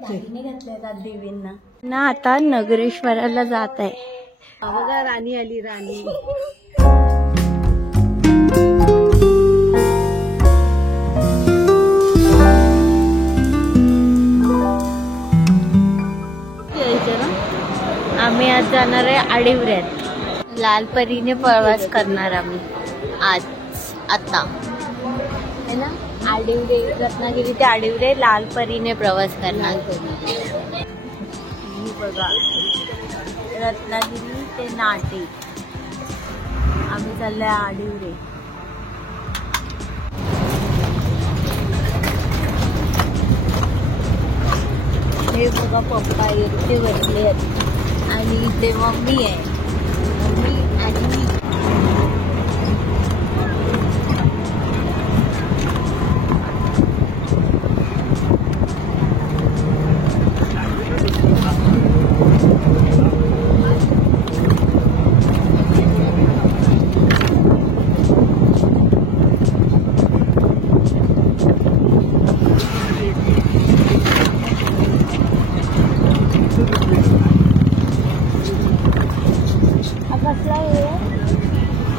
दागिने घातले देवींना ना. आता नगरेश्वराला जात आहे. बघा राणी आली राणी. आम्ही आज जाणार आहे आडिवऱ्यात. लालपरीने प्रवास करणार आम्ही आता है ना. आडिवरे रत्नागिरी ते आडिवरे लालपरीने प्रवास करणार. बघा रत्नागिरी ते नाटे आम्ही चाललोय आडिवरे. हे बघा पप्पा इथे बसले आहेत आणि इथे मम्मी आहे. मम्मी आणि मी.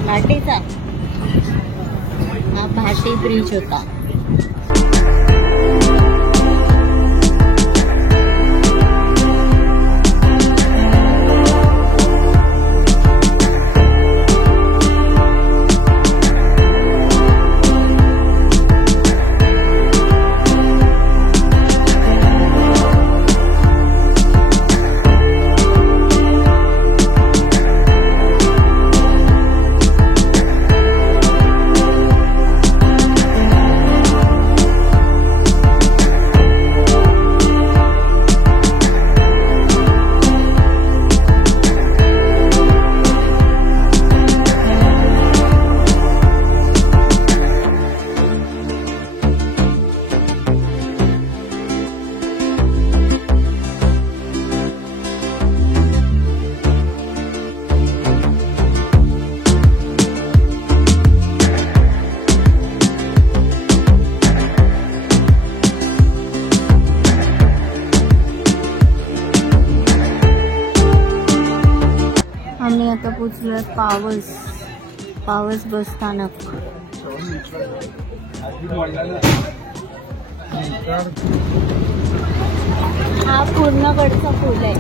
भाटीचा हा भाटी ब्रिज होता. आम्ही आता पोचलो पावस बस स्थानक. हा पूर्णगडचा पूल आहे.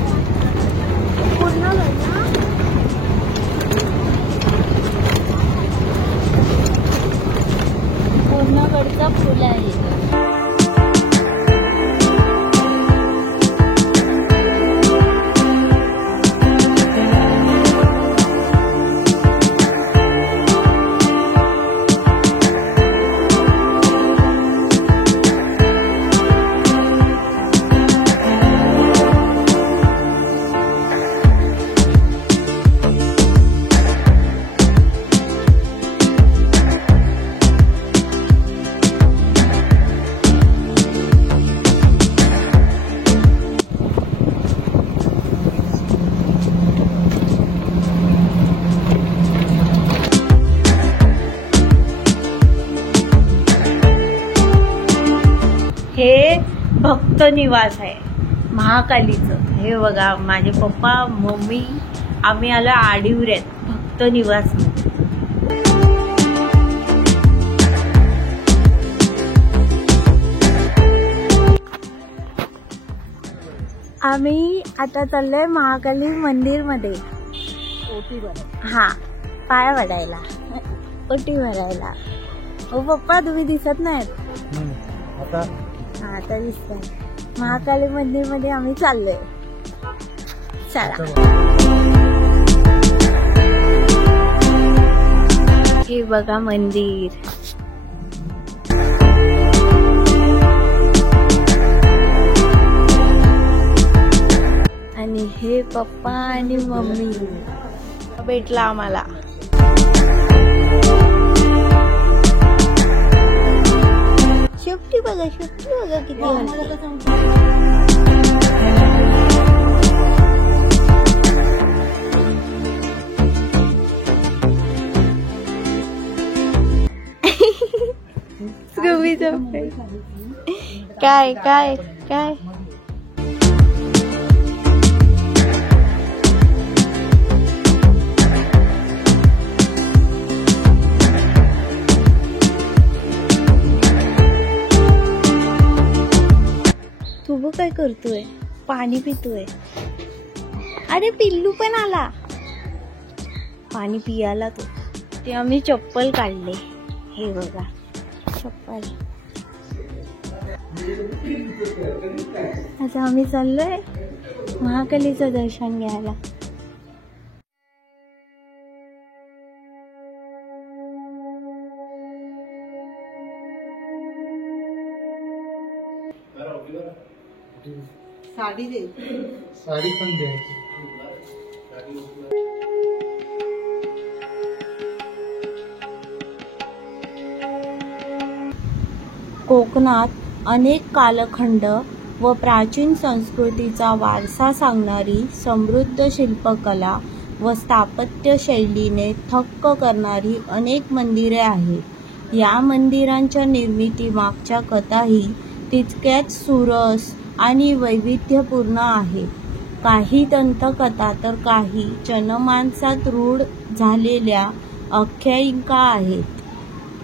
पूर्णगडचा पूल आहे. हे भक्त निवास आहे महाकालीचं. हे बघा माझे पप्पा मम्मी आम्ही आलो आडिवऱ्यात भक्त निवास. आम्ही आता चाललोय महाकाली मंदिर मध्ये. हा पाया पडायला ओटी भरायला. ओ पप्पा तुम्ही दिसत नाहीत. आता दिसतंय. महाकाली मंदिर मध्ये आम्ही चाललोय. चला. हे बघा मंदिर. आणि हे पप्पा आणि मम्मी भेटला आम्हाला. शेपटी बघा किती काय काय काय तू काय करतोय? पाणी पितोय. अरे पिल्लू पण आला पाणी पियाला. तो ते आम्ही चप्पल काढले. हे बघा चप्पल. आता आम्ही चाललोय महाकालीचं दर्शन घ्यायला. साडी दे. साडी पण द्यायची. कोकणात अनेक कालखंड व प्राचीन संस्कृतीचा वारसा सांगणारी समृद्ध शिल्पकला व स्थापत्य शैलीने थक्क करणारी अनेक मंदिरे आहेत. या मंदिरांच्या निर्मितीमागच्या कथाही तितक्याच सुरस आणि वैविध्यपूर्ण आहेत. काही दंतकथा तर काही जनमानसात रूढ झालेल्या आख्यायिका आहेत.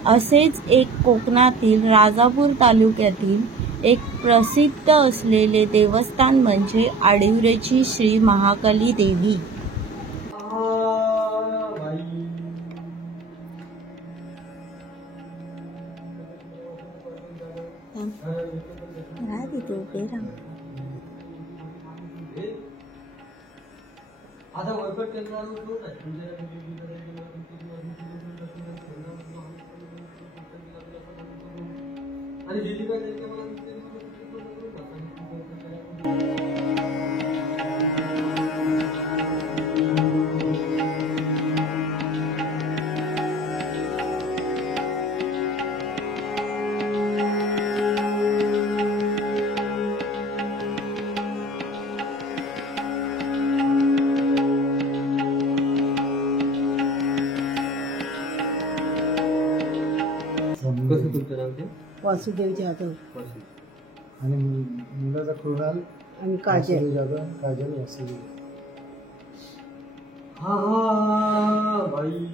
असेच एक कोकणातील राजापूर तालुक्यातील एक प्रसिद्ध असलेले देवस्थान म्हणजे आडिवरेची श्री महाकाली देवी. कसं तुमचं नाव ते? वासुदेव जाधव आणि मुलाचा कृणाल आणि काजल. वासुदेव जाधव, काजल वासुदेव. हा बाई.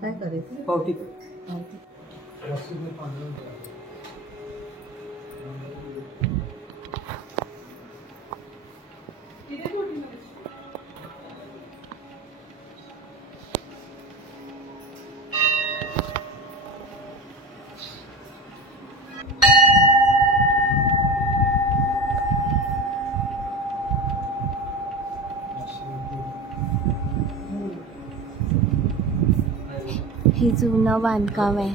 काय करायचं? पावती. हे जुनं बांधकाम आहे.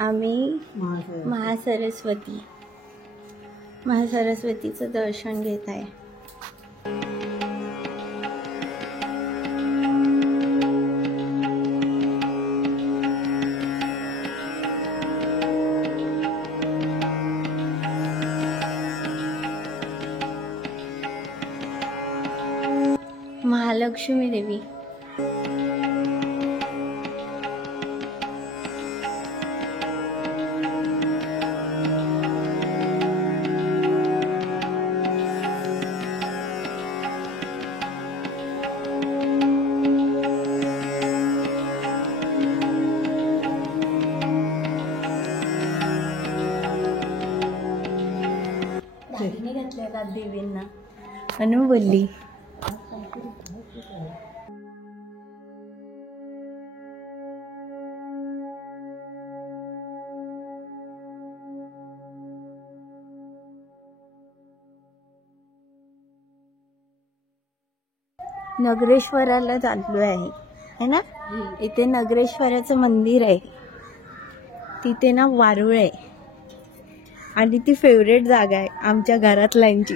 आम्ही महासरस्वतीचं दर्शन घेत आहे. महालक्ष्मी देवी. घातल्या देवींना म्हणून बोलली. नगरेश्वराला चाललो आहे है ना. इथे नगरेश्वराचं मंदिर आहे. तिथे ना वारुळ आहे आणि ती फेवरेट जागा आहे आमच्या घरातल्यांची.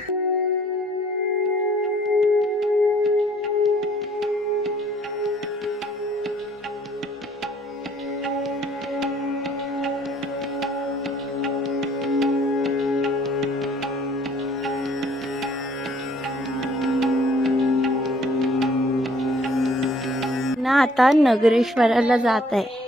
ना आता नगरेश्वराला जात आहे.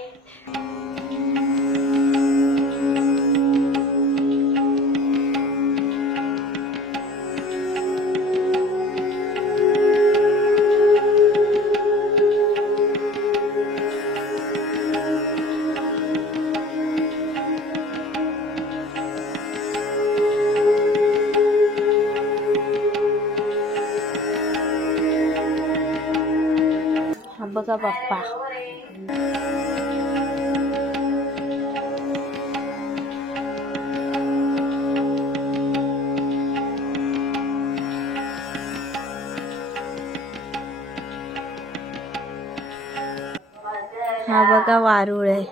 हा बघा बाप्पा. हा बघा वारुळ आहे.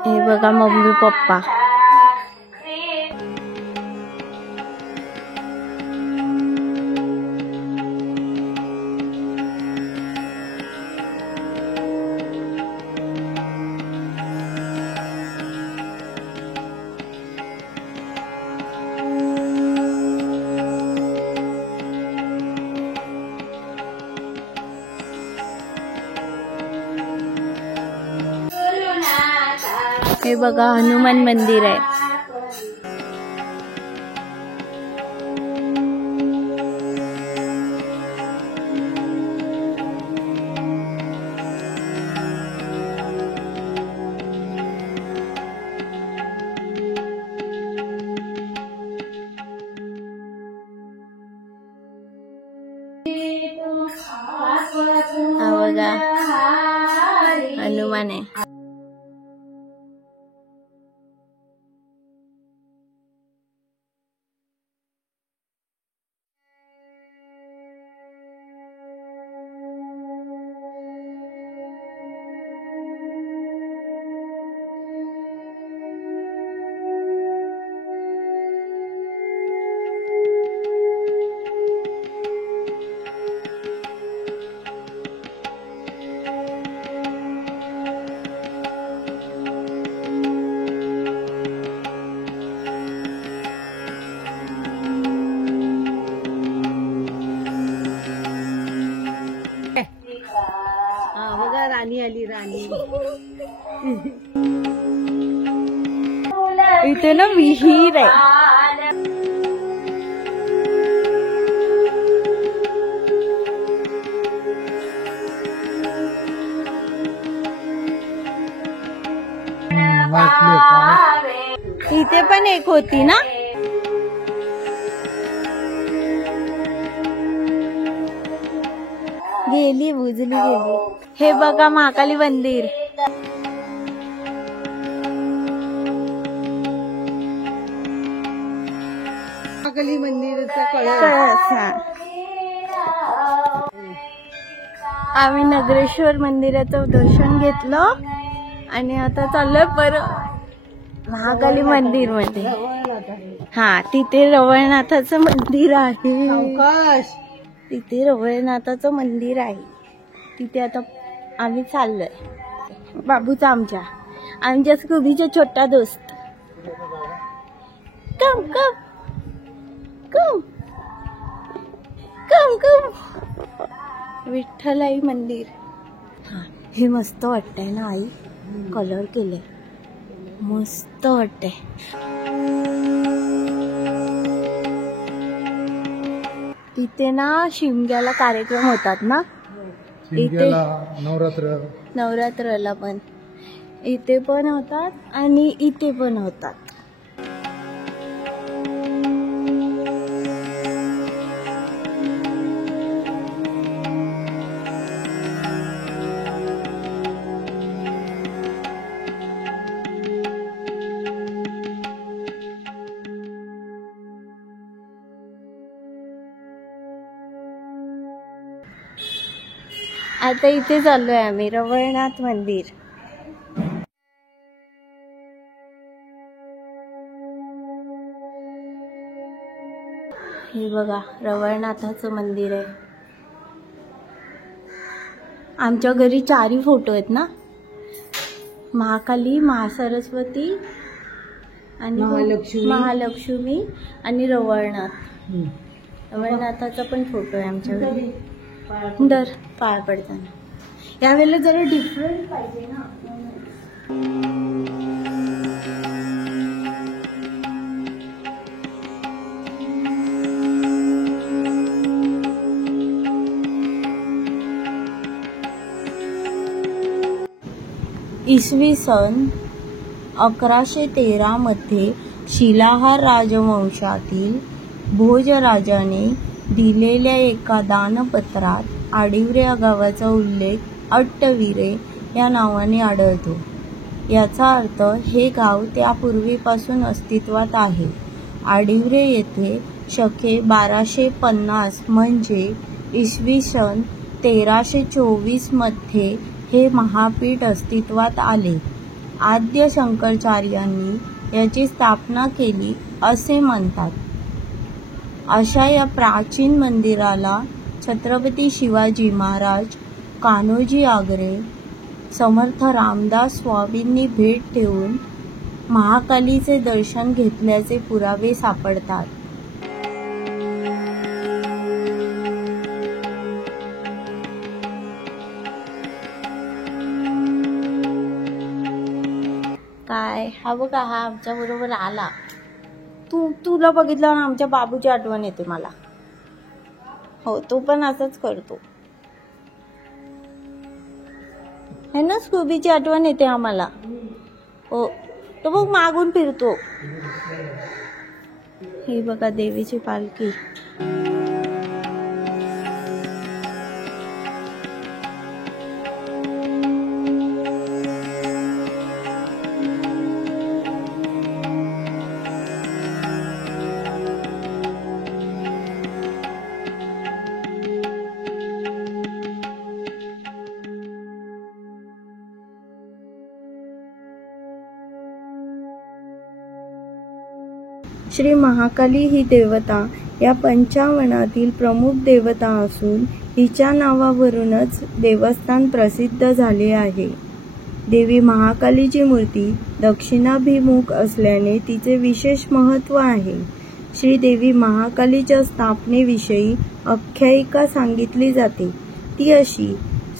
हे बघा मम्मी पप्पा. हे बघा हनुमान मंदिर आहे. हा बघा हनुमान आहे. बघा राणी आली. राणी इथे ना विहीर आहे. इथे पण एक होती ना. गेली बुजली गेली. हे बघा महाकाली मंदिर. महाकाली मंदिराचा कळस. आम्ही नगरेश्वर मंदिराचं दर्शन घेतलं आणि आता चाललोय परत महाकाली मंदिर मध्ये. हा तिथे रवळनाथाचं मंदिर आहे. अवकाश तिथे रवळनाथाचं मंदिर आहे. तिथे आता आम्ही चाललोय. बाबूचा आमच्या स्कूबीचा छोटा दोस्त. कम कम कम कम कम. विठ्ठलाई मंदिर. हा हे मस्त वाटतंय ना आई. कलर केले मस्त वाटतंय. इथे ना शिमग्याला कार्यक्रम होतात ना, शिमग्याला नवरात्राला पण इथे पण होतात आणि इथे पण होतात. आता इथे चाललोय आम्ही रवळनाथ मंदिर. हे बघा रवळनाथाचं मंदिर आहे. आमच्या घरी 4 फोटो आहेत ना, महाकाली, महासरस्वती आणि महालक्ष्मी आणि रवळनाथाचा पण फोटो आहे आमच्या घरी. दर पाय पडताना यावेळेला जरा डिफरंट पाहिजे ना. इसवी सन 1113 मध्ये शिलाहार राजवंशातील भोजराजाने दिलेल्या एका दानपत्रात आडिवरे या गावाचा उल्लेख अट्टविरे या नावाने आढळतो. याचा अर्थ हे गाव त्यापूर्वीपासून अस्तित्वात आहे. आडिवरे येथे शके 1250 म्हणजे इसवी सन 1324 मध्ये हे महापीठ अस्तित्वात आले. आद्य शंकराचार्यांनी याची स्थापना केली असे म्हणतात. अशा या प्राचीन मंदिराला छत्रपती शिवाजी महाराज, कान्होजी आंग्रे, समर्थ रामदास स्वामींनी भेट देऊन महाकालीचे दर्शन घेतल्याचे पुरावे सापडतात. काय हा बघा, हा आमच्या बरोबर आला. तुला बघितलं ना आमच्या बाबूची आठवण येते मला. हो, तो पण असंच करतो है ना, स्कूबीची आठवण येते आम्हाला. हो, तो बघ मागून फिरतो. ही बघा देवीची पालखी. श्री महाकाली ही देवता या पंचावनातील प्रमुख देवता असून हिच्या नावावरूनच देवस्थान प्रसिद्ध झाले आहे. देवी महाकालीची मूर्ती दक्षिणाभिमुख असल्याने तिचे विशेष महत्त्व आहे. श्री देवी महाकालीच्या स्थापनेविषयी आख्यायिका सांगितली जाते. ती अशी: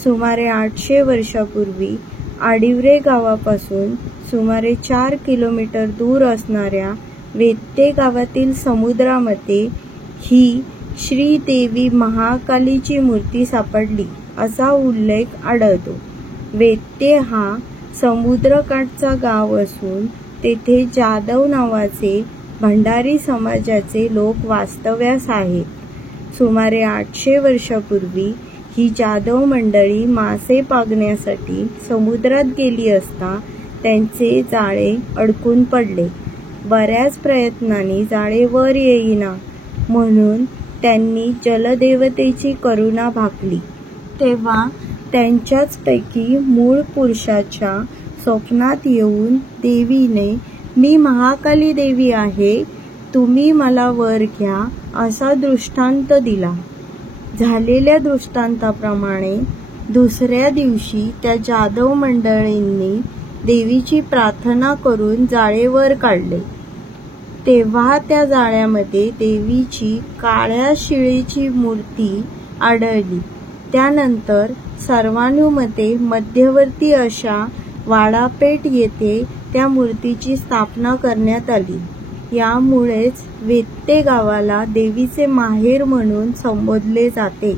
सुमारे 800 वर्षापूर्वी आडिवरे गावापासून सुमारे 4 किलोमीटर दूर असणाऱ्या वेत्ते गावातील समुद्रामध्ये ही श्रीदेवी महाकालीची मूर्ती सापडली असा उल्लेख आढळतो. वेत्ते हा समुद्रकाठचा गाव असून तेथे जाधव नावाचे भंडारी समाजाचे लोक वास्तव्यास आहेत. सुमारे 800 वर्षापूर्वी ही जाधव मंडळी मासे पागण्यासाठी समुद्रात गेली असता त्यांचे जाळे अडकून पडले. बऱ्याच प्रयत्नांनी जाळे वर येईना म्हणून त्यांनी जलदेवतेची करुणा भाकली. तेव्हा त्यांच्याच पैकी मूळ पुरुषाच्या स्वप्नात येऊन देवीने मी महाकाली देवी आहे, तुम्ही मला वर घ्या असा दृष्टांत दिला. झालेल्या दृष्टांताप्रमाणे दुसऱ्या दिवशी त्या जाधव मंडळींनी देवीची प्रार्थना करून जाळे वर काढले. तेव्हा त्या जाळ्यामध्ये देवीची काळ्या शिळेची मूर्ती आढळली. त्यानंतर सर्वानुमते मध्यवर्ती अशा वाडापेठ येथे त्या मूर्तीची स्थापना करण्यात आली. यामुळेच वेत्ते गावाला देवीचे माहेर म्हणून संबोधले जाते.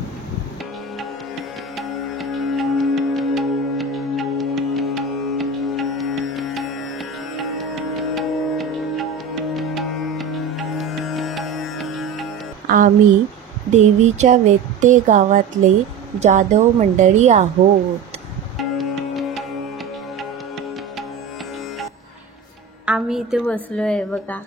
आम्ही देवीच्या वेत्ते गावातले जाधव मंडळी आहोत. आम्ही इथे बसलोय बघा.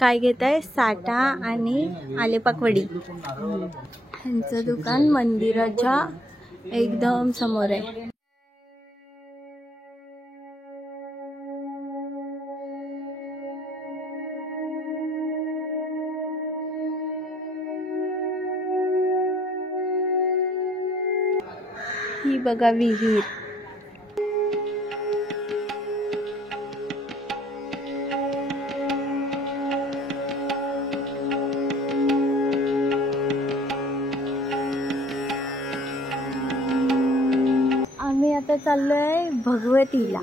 काय घेताय? साठा आणि आलेपाकवडी. ह्यांचं दुकान मंदिराच्या एकदम समोर आहे. ही बघा विहीर. आता चाललोय भगवतीला.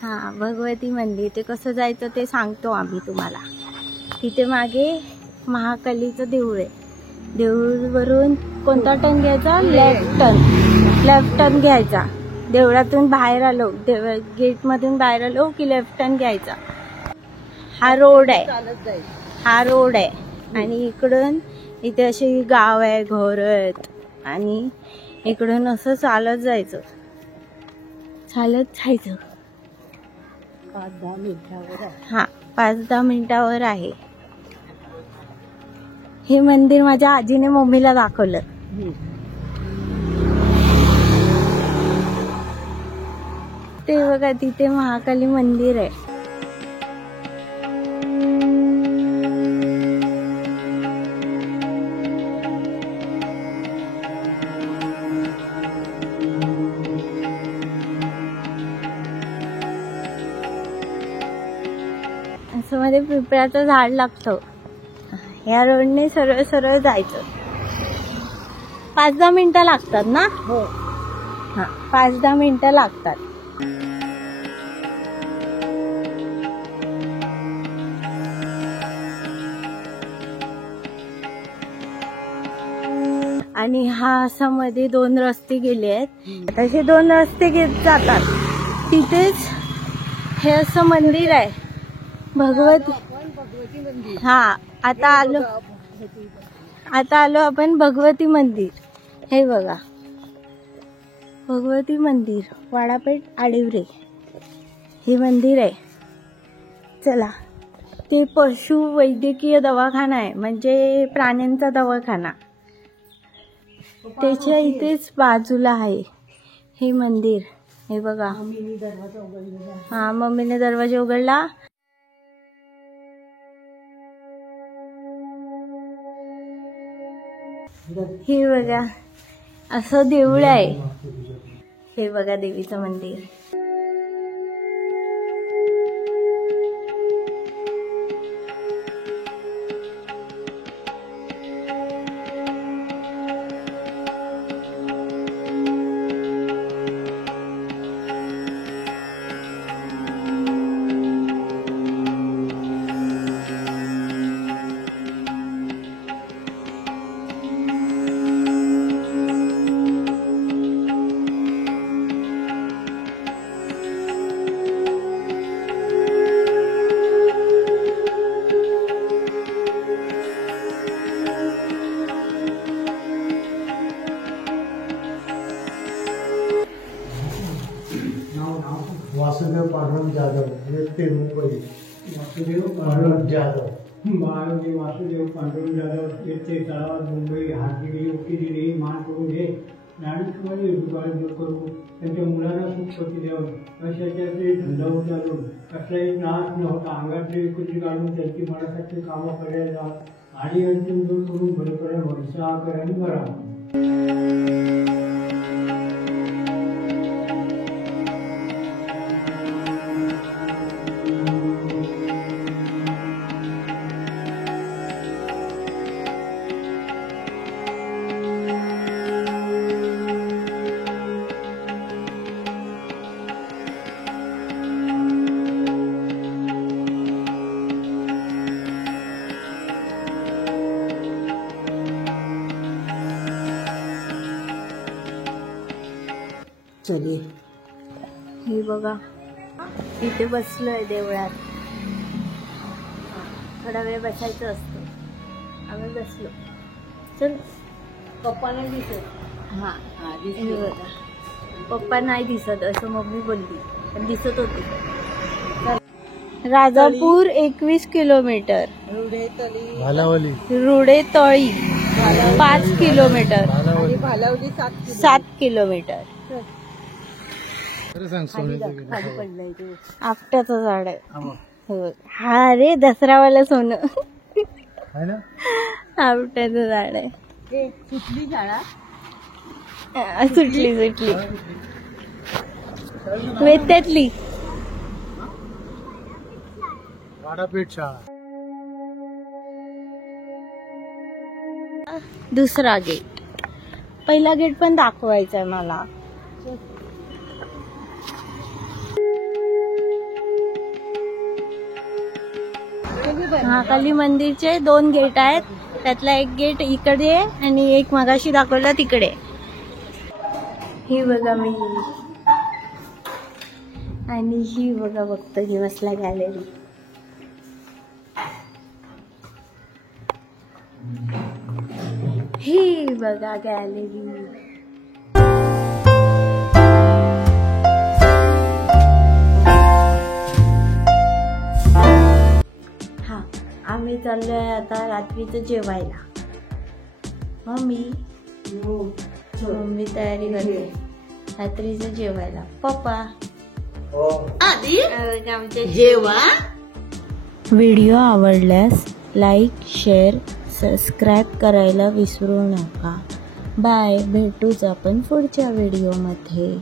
हा, भगवती मंदिर. ते कसं जायचं ते सांगतो आम्ही तुम्हाला. तिथे मागे महाकालीचं देऊळ आहे. देऊळवरून कोणता टर्न घ्यायचा? लेफ्ट टर्न घ्यायचा. देवळातून बाहेर आलो, गेट मधून बाहेर आलो की लेफ्ट टर्न घ्यायचा. हा रोड आहे. आणि इकडून इथे अशी गाव आहे, घर आहेत. आणि इकडून असं चालत जायचं. 5-10 मिनिटावर. हा, 5-10 मिनिटावर आहे. हे मंदिर माझ्या आजीने मम्मीला दाखवलं. ते बघा, तिथे महाकाली मंदिर आहे. असं मध्ये पिंपळाचं झाड लागतं. या रोडने सरळ सरळ जायचं. 5-10 मिनिटं लागतात ना? हो. हा, 5-10 मिनिटं लागतात. आणि हा असा मध्ये 2 रस्ते गेले आहेत. तसे 2 रस्ते जातात. तिथेच हे असं मंदिर आहे, भगवती. हा, आता आलो आपण भगवती मंदिर. हे बघा, भगवती मंदिर, वाडापेठ आडिवरे हे मंदिर आहे. चला, ते पशु वैद्यकीय दवाखाना आहे, म्हणजे प्राण्यांचा दवाखाना. त्याच्या इथेच बाजूला आहे हे मंदिर. हे बघा. हा, मम्मीने दरवाजा उघडला. हे बघा, असं देऊळ आहे. हे बघा देवीचं मंदिर. वासुदेव पांडुरंग जाधव, ते मुंबई. वासुदेव पांडुरंग जाधव, वासुदेव पांडुरंग जाधव, ते तळाव, मुंबई. हातगिरी उकिगिरी मान करून घे. ज्ञानेश्वरी दूर करू. त्यांच्या मुलांना सुख शोधी द्यावं. कशाच्या ते धंदा चालू, कसलाही त्रास न होता अंगातली विकृती काढून त्यांची मनासाठी कामं करायला आणि अंतिम दूर करून भरकरण वर्षा करण बरा. चलिए हे बघा इथे बसलोय देवळात. थोडा वेळ बसायचं असतं. आम्ही बसलो. चल. पप्पा नाही दिसत. हा हे बघा. पप्पा नाही दिसत असं मम्मी बोलली, पण दिसत होते. राजापूर 21 किलोमीटर. भालावली रुडे तळी 5 किलोमीटर. आणि भालावली 7 किलोमीटर. आपट्याचं झाड आहे. हो. हा रे दसरावाला सोनं. आहे ना. आपट्याचं झाड आहे. कुठली शाळा? सुटली वेत्यातली. वाडापेठ शाळा. दुसरा गेट. पहिला गेट पण दाखवायचा आहे मला. महाकाली मंदिरचे 2 गेट आहेत. त्यातला एक गेट इकडे आणि एक मगाशी दाखवला तिकडे. ही बघा मी आणि ही बघा बघतो ही बसला गॅलरी. ही बघा गॅलरी. हा आम्ही चाललोय आता रात्रीचं जेवायला. मम्मी तयारी करते रात्रीचं जेवायला. पप्पा आमच्या जेवा. व्हिडिओ आवडल्यास लाईक, शेअर, सबस्क्राईब करायला विसरू नका. बाय. भेटूच आपण पुढच्या व्हिडिओमध्ये.